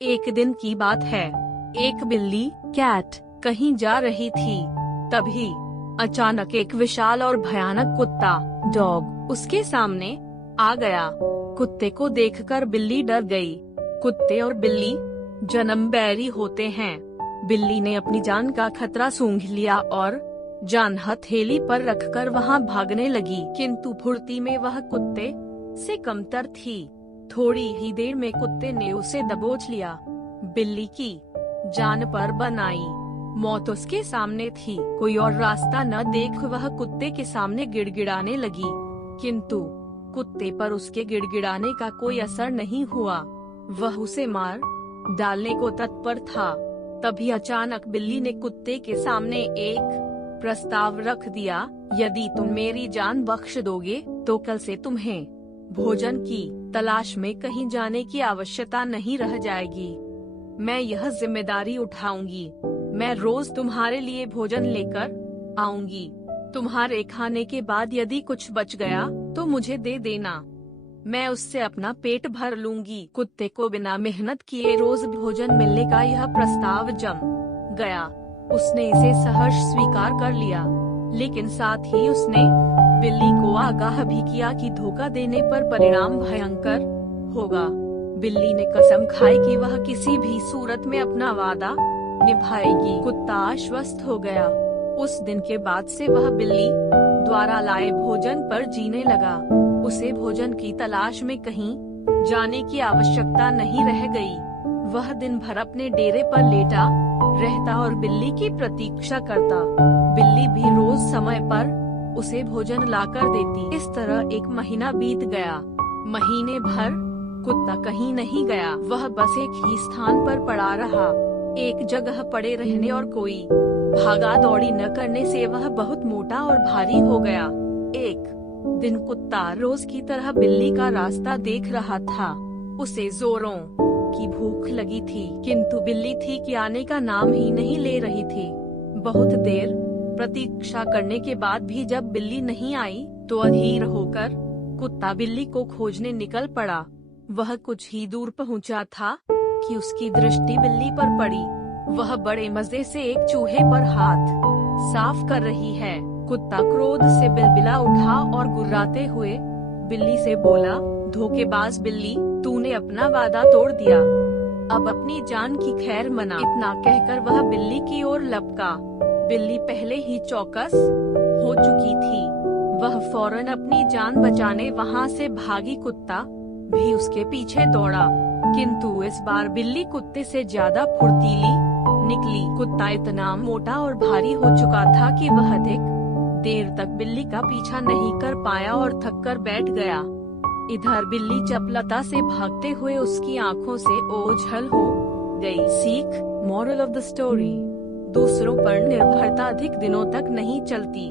एक दिन की बात है। एक बिल्ली कैट कहीं जा रही थी। तभी अचानक एक विशाल और भयानक कुत्ता डॉग उसके सामने आ गया। कुत्ते को देखकर बिल्ली डर गई। कुत्ते और बिल्ली जन्म बैरी होते हैं। बिल्ली ने अपनी जान का खतरा सूंघ लिया और जान हथेली पर रखकर वहां भागने लगी, किंतु फुर्ती में वह कुत्ते से कमतर थी। थोड़ी ही देर में कुत्ते ने उसे दबोच लिया। बिल्ली की जान पर बनाई मौत उसके सामने थी। कोई और रास्ता न देख वह कुत्ते के सामने गिड़गिड़ाने लगी, किंतु कुत्ते पर उसके गिड़गिड़ाने का कोई असर नहीं हुआ। वह उसे मार डालने को तत्पर था। तभी अचानक बिल्ली ने कुत्ते के सामने एक प्रस्ताव रख दिया, यदि तुम मेरी जान बख्श दोगे तो कल से तुम्हें भोजन की तलाश में कहीं जाने की आवश्यकता नहीं रह जाएगी। मैं यह जिम्मेदारी उठाऊंगी। मैं रोज तुम्हारे लिए भोजन लेकर आऊंगी। तुम्हारे खाने के बाद यदि कुछ बच गया तो मुझे दे देना। मैं उससे अपना पेट भर लूंगी। कुत्ते को बिना मेहनत किए रोज भोजन मिलने का यह प्रस्ताव जम गया। उसने इसे सहर्ष स्वीकार कर लिया, लेकिन साथ ही उसने बिल्ली को आगाह भी किया कि धोखा देने पर परिणाम भयंकर होगा। बिल्ली ने कसम खाई कि वह किसी भी सूरत में अपना वादा निभाएगी। कुत्ता आश्वस्त हो गया। उस दिन के बाद से वह बिल्ली द्वारा लाए भोजन पर जीने लगा। उसे भोजन की तलाश में कहीं जाने की आवश्यकता नहीं रह गई। वह दिन भर अपने डेरे पर लेटा रहता और बिल्ली की प्रतीक्षा करता। बिल्ली भी रोज समय पर उसे भोजन लाकर देती। इस तरह एक महीना बीत गया। महीने भर कुत्ता कहीं नहीं गया। वह बस एक ही स्थान पर पड़ा रहा। एक जगह पड़े रहने और कोई भागा दौड़ी न करने से वह बहुत मोटा और भारी हो गया। एक दिन कुत्ता रोज की तरह बिल्ली का रास्ता देख रहा था। उसे जोरों की भूख लगी थी, किंतु बिल्ली थी कि आने का नाम ही नहीं ले रही थी। बहुत देर प्रतीक्षा करने के बाद भी जब बिल्ली नहीं आई तो अधीर होकर कुत्ता बिल्ली को खोजने निकल पड़ा। वह कुछ ही दूर पहुंचा था कि उसकी दृष्टि बिल्ली पर पड़ी। वह बड़े मजे से एक चूहे पर हाथ साफ कर रही है। कुत्ता क्रोध से बिलबिला उठा और गुर्राते हुए बिल्ली से बोला, धोखेबाज बिल्ली, तूने अपना वादा तोड़ दिया। अब अपनी जान की खैर मना। इतना कहकर वह बिल्ली की ओर लपका। बिल्ली पहले ही चौकस हो चुकी थी। वह फौरन अपनी जान बचाने वहां से भागी। कुत्ता भी उसके पीछे दौड़ा, किंतु इस बार बिल्ली कुत्ते से ज्यादा फुर्तीली निकली। कुत्ता इतना मोटा और भारी हो चुका था कि वह अधिक देर तक बिल्ली का पीछा नहीं कर पाया और थक कर बैठ गया। इधर बिल्ली चपलता से भागते हुए उसकी आंखों से ओझल हो गई। सीख, मोरल ऑफ द स्टोरी, दूसरों पर निर्भरता अधिक दिनों तक नहीं चलती।